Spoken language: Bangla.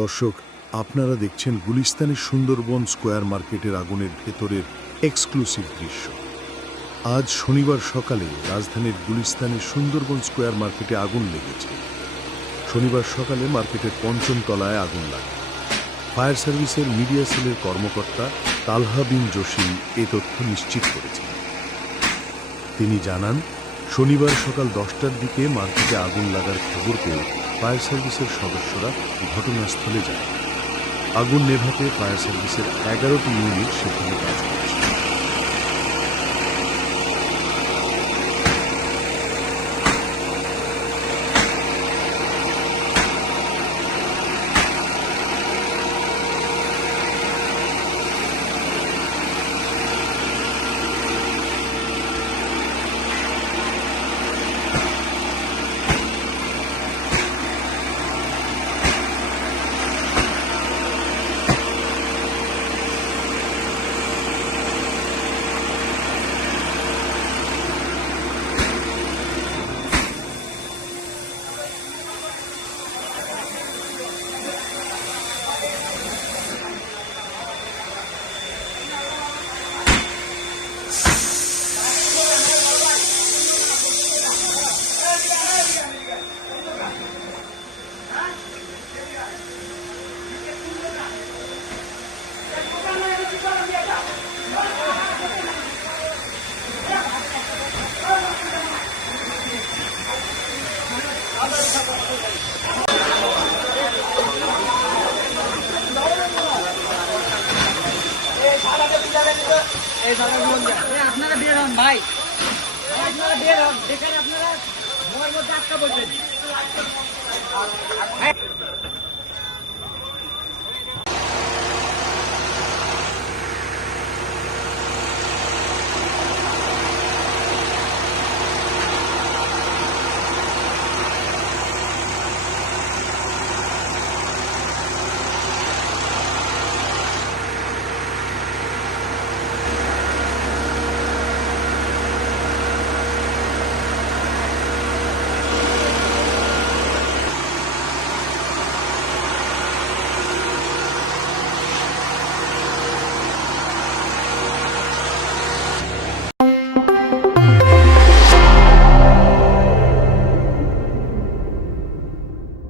দর্শক, আপনারা দেখছেন গুলিস্তানের সুন্দরবন স্কোয়ার মার্কেটের আগুনের ভেতরের এক্সক্লুসিভ দৃশ্য। আজ শনিবার সকালে রাজধানীর গুলিস্তানের সুন্দরবন স্কোয়ার মার্কেটে আগুন লেগেছে। শনিবার সকালে মার্কেটের পঞ্চম তলায় আগুন লাগে। ফায়ার সার্ভিসের মিডিয়া সেলের কর্মকর্তা তালহা বিন জসিম এ তথ্য নিশ্চিত করেছেন। তিনি জানান, শনিবার সকাল 10টার দিকে মার্কেটে আগুন লাগার খবর পেয়ে ফায়ার সার্ভিসের সদস্যরা ঘটনাস্থলে যায়। আগুন নেভাতে ফায়ার সার্ভিসের 11টি ইউনিট সেখানে কাজ করছে। আপনারা বের হন ভাই, আপনারা বের হন, দেখেন আপনারা ঘরের মধ্যে আটকা পড়ছেন।